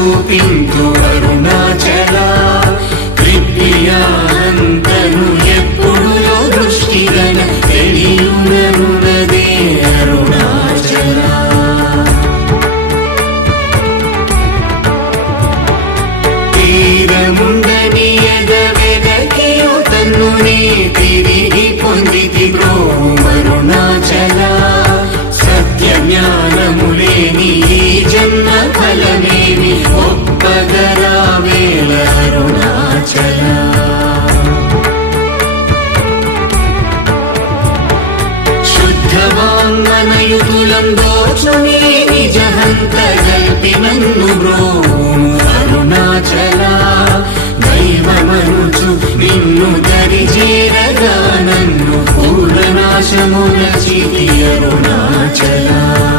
చూపించు అరుణాచల త్రిప్రియానంతను ఎప్పుడులో దృష్టిగన తెలియునరునదే అరుణాచల తీరముండని ఎదవెదకియు తన్నునే తిరిగి పొందితి బ్రోమరుణాచల సత్య జ్ఞానములేని ఈ జన్మ ఫలమేమి ఒప్పగరావేల అరుణాచల శుద్ధవాంగ్మనయుతులం దోచుని నిజహంత గల్పి నన్ను బ్రోము అరుణాచల దైవమనుచు నిన్ను దరిచేరగా నన్ను పూర్ణనాశముల చితి అరుణాచల